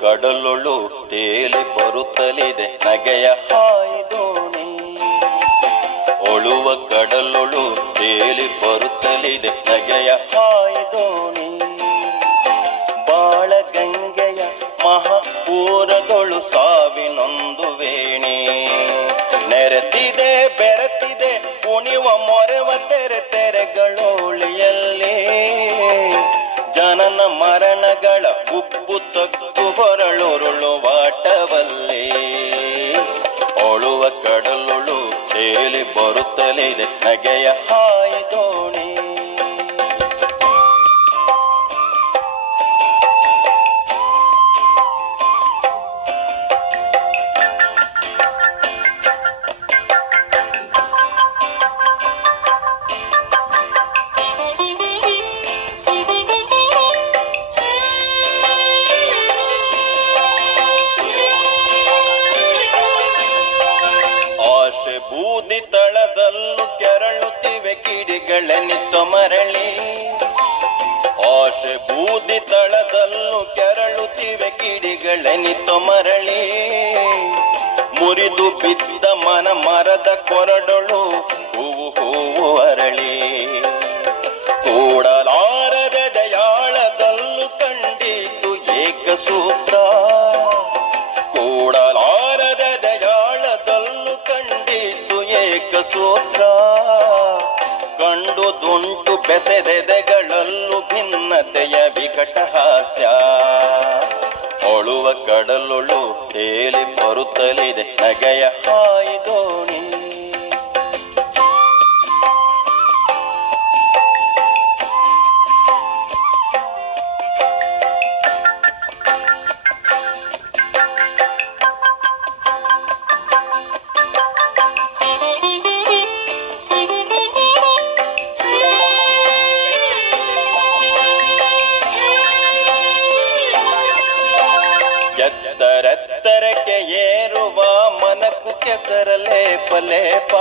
ಕಡಲೊಳು ತೇಲಿ ಬರುತ್ತಲಿದೆ ನಗೆಯ ಹಾಯಿ ದೋಣಿ. ಒಳುವ ಕಡಲೊಳು ತೇಲಿ ಬರುತ್ತಲಿದೆ ನಗೆಯ ಹಾಯಿ ದೋಣಿ. ಬಾಳ ಗಂಗೆಯ ಮಹಾಪೂರದೊಳು ಸಾವಿನೊಂದು ವೇಣಿ. ನೆರೆತಿದೆ ಬೆರೆತಿದೆ ಕುಣಿವ ಮೊರೆವ ತೆರೆ ತೆರೆಗಳೋಳಿಯಲ್ಲಿ. ಜನನ ಮರಣಗಳ ಉಪ್ಪು ತಗ್ಗು ಹೊರಳುರುಳುವಾಟವಲ್ಲಿ. ಒಳುವ ಕಡಲೊಳು ತೇಲಿ ಬರುತ್ತಲಿದೆ ನಗೆಯ ಹಾಯಿ ದೋಣಿ. ಬೂದಿ ತಳದಲ್ಲೂ ಕೆರಳುತ್ತಿವೆ ಕಿಡಿಗಳೆನಿತೋ ಮರಳಿ. ಆಶೆ ಬೂದಿ ತಳದಲ್ಲೂ ಕೆರಳುತ್ತಿವೆ ಕಿಡಿಗಳೆನಿತೋ ಮರಳಿ. ಮುರಿದು ಬಿದ್ದ ಮರದ ಕೊರಡೊಳು ಹೂವು ಹೂವು ಅರಳಿ. ಕೂಡಲಾರದ ದಯಾಳದಲ್ಲೂ ಕಂಡಿತು ಏಕಸೂತ್ರ. ಕೂಡಲಾರದ ದಯಾಳದಲ್ಲೂ ಕಂಡಿತು ಏಕಸೂತ್ರ. ಕಂಡುದುಂಟು ಬೆಸೆದೆದೆಗಳಲ್ಲೂ ಭಿನ್ನತೆಯ ವಿಕಟ ಹಾಸ್ಯ. ಒಳುವ ಕಡಲೊಳು ತೇಲಿ ಬರುತ್ತಲಿದೆ ನಗೆಯ ಹಾಯಿ ದೋಣಿ. ಎತ್ತರೆತ್ತರಕ್ಕೆ ಏರುವ ಮನಕು ಕೆಸರಲೇಪ ಲೇಪ.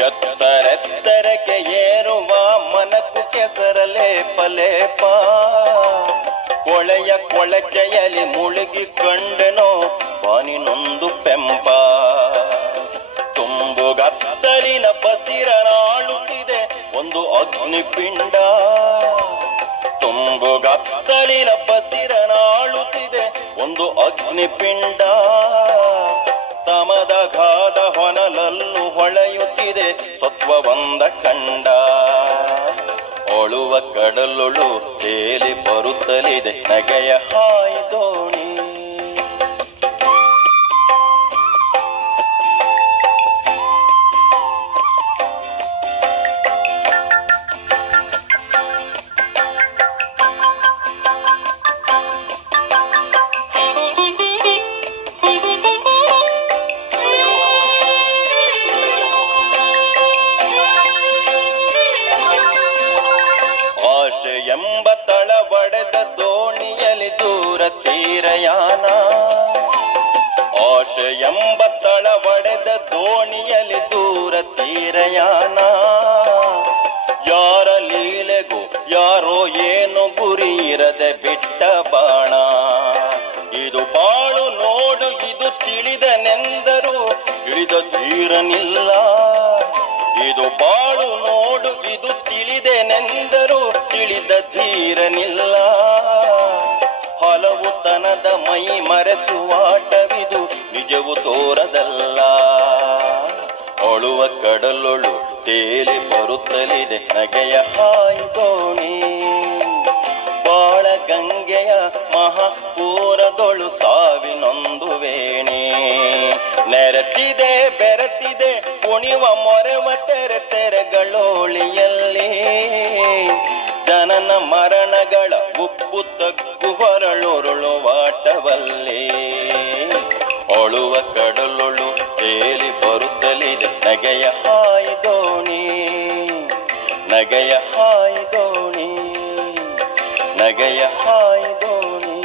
ಎತ್ತರೆತ್ತರಕ್ಕೆ ಏರುವ ಮನಕು ಕೆಸರಲೇಪ ಲೇಪ. ಕೊಳೆಯ ಕೊಳಚೆಯಲಿ ಮುಳುಗಿ ಕಂಡೆನೋ ಬಾನಿನೊಂದು ಪೆಂಪ. ತುಂಬುಗತ್ತಲಿನ ಬಸಿರನಾಳುತ್ತಿದೆ ಒಂದು ಅಗ್ನಿಪಿಂಡ. ತುಂಬುಗತ್ತಲಿನ ಬಸಿರನಾಳುತ್ತಿದೆ ಒಂದು ಅಗ್ನಿಪಿಂಡ. ತಮದಗಾದ ಹೊನಲಲ್ಲೂ ಹೊಳೆಯುತ್ತಿದೆ ಸತ್ವವಂದ ಕಂಡ. ಒಳುವ ಕಡಲೊಳು ತೇಲಿ ಬರುತ್ತಲಿದೆ ನಗೆಯ ಹಾಯಿ ದೋಣಿ. ಎಂಬ ತಳವಡೆದ ದೋಣಿಯಲಿ ದೂರ ತೀರಯಾನ. ಆಶೆ ಎಂಬ ತಳವಡೆದ ದೋಣಿಯಲಿ ದೂರ ತೀರಯಾನ. ಯಾರ ಲೀಲೆಗೂ ಯಾರೋ ಏನು ಗುರಿ ಇರದೆ ಬಿಟ್ಟ ಬಾಣ. ಇದು ಬಾಳು ನೋಡು ಇದು ತಿಳಿದನೆಂದರು ತಿಳಿದ ಧೀರನಿಲ್ಲ. ಇದು ಬಾಳು ನೋಡು ಇದು ತಿಳಿದೆನೆಂದರು ತಿಳಿದ ಧೀರನಿಲ್ಲ. ಹಲವು ತನದ ಮೈ ಮರೆಸುವಾಟವಿದು ನಿಜವು ತೋರದಲ್ಲ. ಒಳುವ ಕಡಲೊಳು ತೇಲಿ ಬರುತ್ತಲಿದೆ ನಗೆಯ ಹಾಯಿ ದೋಣಿ. ಬಾಳ ಗಂಗೆಯ ಮಹಾಪೂರದೊಳು ಸಾವಿನೊಂದು ವೇಣಿ. ನೆರೆತಿದೆ ಬೆರೆತಿದೆ ಕುಣಿವ ಮೊರೆವ ತೆರೆ ತೆರೆಗಳೋಳಿಯಲ್ಲಿ. ಜನನ ಮರಣಗಳ ಉಪ್ಪು ತಗ್ಗು ಹೊರಳುರುಳುವಾಟವಲ್ಲಿ. ಒಳುವ ಕಡಲೊಳು ತೇಲಿ ಬರುತ್ತಲಿದೆ ನಗೆಯ ಹಾಯಿ ದೋಣಿ. ನಗೆಯ ಹಾಯಿ ದೋಣಿ. ನಗೆಯ ಹಾಯಿ ದೋಣಿ.